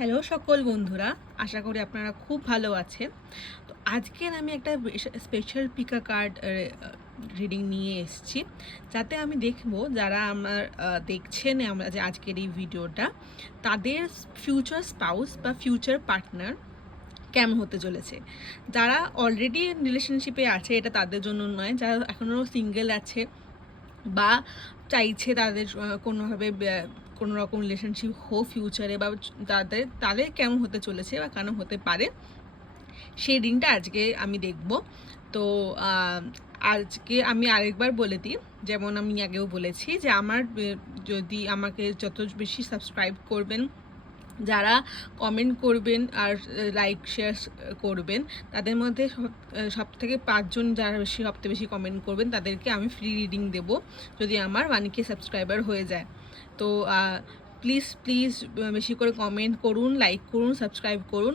Hello সকল বন্ধুরা, আশা করি আপনারা খুব ভালো আছেন। তো আজকের আমি একটা স্পেশাল পিকা কার্ড রিডিং নিয়ে এসেছি, যাতে আমি দেখব যারা আমার দেখছেন আমরা যে আজকের এই ভিডিওটা, তাদের ফিউচার স্পাউস বা ফিউচার পার্টনার কেমন হতে চলেছে। যারা অলরেডি রিলেশনশিপে আছে এটা তাদের জন্য নয়, যারা এখনও সিঙ্গেল আছে বা চাইছে তাদের কোনোভাবে কোনো রকম রিলেশনশিপ হোক ফিউচারে, বা তাদের তাদের কেমন হতে চলেছে বা কেন হতে পারে, সেই দিনটা আজকে আমি দেখব। তো আজকে আমি আরেকবার বলে দিই, যেমন আমি আগেও বলেছি যে আমার যদি আমাকে যত বেশি সাবস্ক্রাইব করবেন, যারা কমেন্ট করবেন আর লাইক শেয়ার করবেন, তাদের মধ্যে সব থেকে 5জন যারা সবথেকে বেশি কমেন্ট করবেন তাদেরকে আমি ফ্রি রিডিং দেব, যদি আমার 1K সাবস্ক্রাইবার হয়ে যায়। তো প্লিজ প্লিজ বেশি করে কমেন্ট করুন, লাইক করুন, সাবস্ক্রাইব করুন,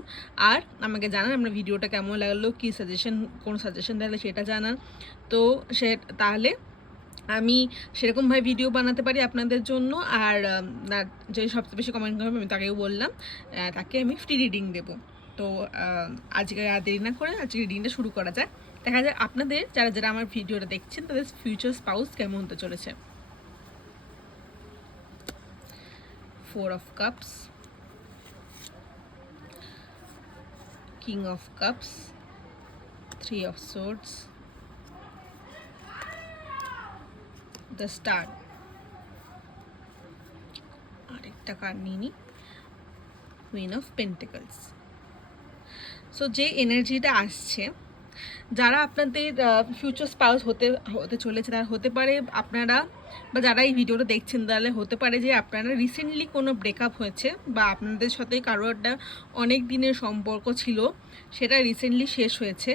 আর আমাকে জানান আপনার ভিডিওটা কেমন লাগলো, কী সাজেশন, কোন সাজেশন থাকলে সেটা জানান। তো তাহলে আমি সেরকমভাবে ভিডিও বানাতে পারি আপনাদের জন্য। আর যে সবচেয়ে বেশি কমেন্ট করবে, আমি তাকেও বললাম, তাকে আমি ফ্রি রিডিং দেবো। তো আজকে আর দেরি না করে আজকে রিডিংটা শুরু করা যায়। দেখা যায় আপনাদের যারা যারা আমার ভিডিওটা দেখছেন তাদের ফিউচার স্পাউস কেমন হতে চলেছে। 4 of Cups, King of Cups, 3 of Swords, the Star, আরেকটা কার্ড নিয়ে নিই, কুইন অফ পেন্টিকলস। সো যে এনার্জিটা আসছে, যারা আপনাদের ফিউচার স্পাউস হতে চলেছে, তারা হতে পারে আপনারা, বা যারা এই ভিডিওটা দেখছেন তাহলে হতে পারে যে আপনারা রিসেন্টলি কোনো ব্রেকআপ হয়েছে, বা আপনাদের সাথে কারো একটা অনেক দিনের সম্পর্ক ছিল, সেটা রিসেন্টলি শেষ হয়েছে।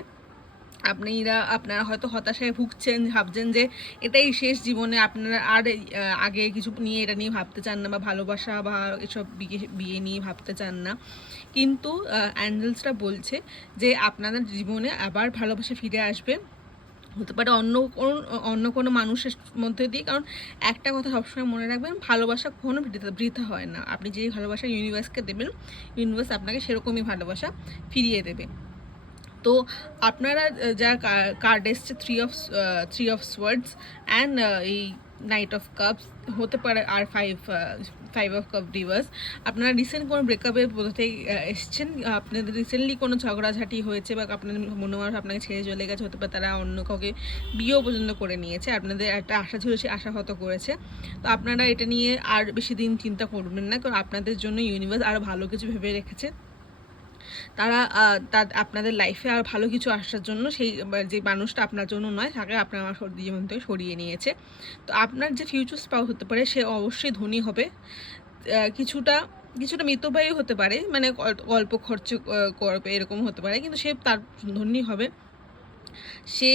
আপনারা হয়তো হতাশায় ভুগছেন, ভাবছেন যে এটাই শেষ জীবনে, আপনারা আর আগে কিছু নিয়ে এটা নিয়ে ভাবতে চান না, বা ভালোবাসা বা এসব বিয়ে নিয়ে ভাবতে চান না। কিন্তু অ্যাঞ্জেলসরা বলছে যে আপনাদের জীবনে আবার ভালোবাসা ফিরে আসবে, হতে পারে অন্য কোনো মানুষের মধ্যে দিয়ে। কারণ একটা কথা সবসময় মনে রাখবেন, ভালোবাসা কখনো বৃথা হয় না। আপনি যে ভালোবাসা ইউনিভার্সকে দেবেন, ইউনিভার্স আপনাকে সেরকমই ভালোবাসা ফিরিয়ে দেবে। তো আপনারা যা কার্ড এসছে, থ্রি অফ সোয়ার্ডস অ্যান্ড এই নাইট অফ কাপস হতে পারে, আর ফাইভ অফ কাপ রিভার্স। আপনারা রিসেন্ট কোনো ব্রেকআপের মধ্যে এসছেন, আপনাদের রিসেন্টলি কোনো ঝগড়াঝাটি হয়েছে, বা আপনাদের মনে মানুষ আপনাকে ছেড়ে চলে গেছে, হতে পারে তারা অন্য কাউকে বিয়েও পর্যন্ত করে নিয়েছে, আপনাদের একটা আশা ছিল, সে আশাহত করেছে। তো আপনারা এটা নিয়ে আর বেশি দিন চিন্তা করবেন না, কারণ আপনাদের জন্য ইউনিভার্স আরও ভালো কিছু ভেবে রেখেছে। তারা আপনাদের লাইফে আর ভালো কিছু আসার জন্য সেই যে মানুষটা আপনার জন্য নয়, তাকে আপনার আমার জীবন থেকে সরিয়ে নিয়েছে। তো আপনার যে ফিউচার স্পাউস হতে পারে, সে অবশ্যই ধনী হবে, কিছুটা কিছুটা মিতব্যয়ী হতে পারে, মানে অল্প খরচ করবে এরকম হতে পারে, কিন্তু সে তার ধনী হবে। সে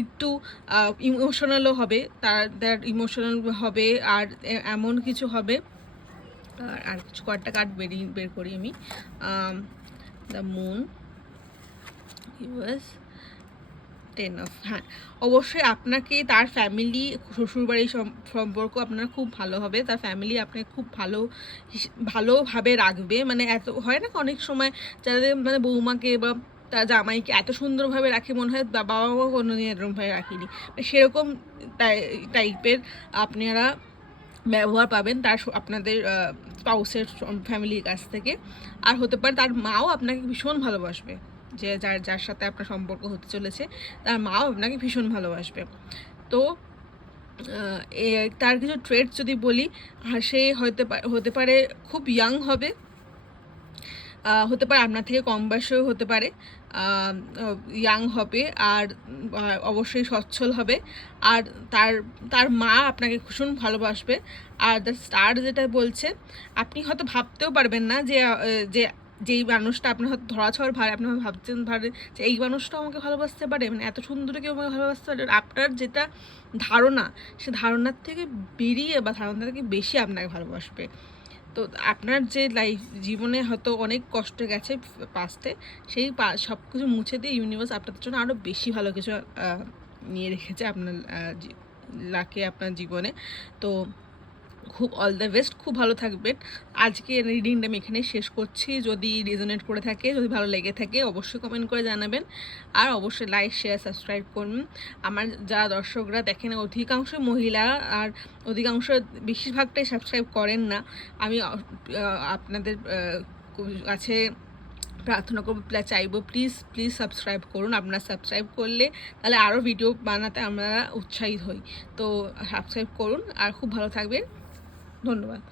একটু ইমোশনালও হবে, তার ইমোশনাল হবে, আর এমন কিছু হবে। আর কিছু কয়েকটা কার্ড বের করি আমি। দ্য মুন, ইউএস, 10 অফ, হ্যাঁ, অবশ্যই আপনাকে তার ফ্যামিলি, শ্বশুরবাড়ির সম্পর্ক আপনার খুব ভালো হবে। তার ফ্যামিলি আপনাকে খুব ভালোভাবে রাখবে। মানে এত হয় না অনেক সময় যাদের মানে বৌমাকে বা তার জামাইকে এত সুন্দরভাবে রাখে, মনে হয় বাবা মাও কোনোদিন এরকমভাবে রাখিনি, সেরকম টাইপের আপনারা ব্যবহার পাবেন তার আপনাদের স্পাউসের ফ্যামিলির কাছ থেকে। আর হতে পারে তার মাও আপনাকে ভীষণ ভালোবাসবে, যে যার সাথে আপনার সম্পর্ক হতে চলেছে, তার মাও আপনাকে ভীষণ ভালোবাসবে। তো তার কিছু ট্রেড যদি বলি, সে হতে পারে খুব ইয়াং হবে, হতে পারে আপনার থেকে কম বয়সেও হতে পারে, ইয়াং হবে, আর অবশ্যই সচ্ছল হবে, আর তার তার মা আপনাকে ভীষণ ভালোবাসবে। আর দ্য স্টার যেটা বলছে, আপনি হয়তো ভাবতেও পারবেন না যে যে যেই মানুষটা আপনার হয়তো ধরাছোঁয়ার ভার, আপনি ভাবছেন ভারে যে এই মানুষটাও আমাকে ভালোবাসতে পারে, মানে এত সুন্দর কেউ আমাকে ভালোবাসতে পারে। আপনার যেটা ধারণা, সে ধারণার থেকে বেরিয়ে বা ধারণা থেকে বেশি আপনাকে ভালোবাসবে। তো আপনার যে জীবনে হয়তো অনেক কষ্ট গেছে পাস্টে, সেই সব কিছু মুছে দিয়ে ইউনিভার্স আপনাদের জন্য আরও বেশি ভালো কিছু নিয়ে রেখেছে আপনার লাকে, আপনার জীবনে। তো খুব অল দ্য বেস্ট, খুব ভালো থাকবেন। আজকে রিডিংটা আমি এখানে শেষ করছি। যদি রেজোনেট করে থাকে, যদি ভালো লেগে থাকে অবশ্যই কমেন্ট করে জানাবেন, আর অবশ্যই লাইক শেয়ার সাবস্ক্রাইব করুন। আমার যারা দর্শকরা দেখেন অধিকাংশ মহিলা, আর অধিকাংশ বেশিরভাগটাই সাবস্ক্রাইব করেন না। আমি আপনাদের কাছে প্রার্থনা করবো, চাইবো প্লিজ প্লিজ সাবস্ক্রাইব করুন। আপনারা সাবস্ক্রাইব করলে তাহলে আরও ভিডিও বানাতে আমরা উৎসাহিত হই। তো সাবস্ক্রাইব করুন আর খুব ভালো থাকবেন। ধন্যবাদ।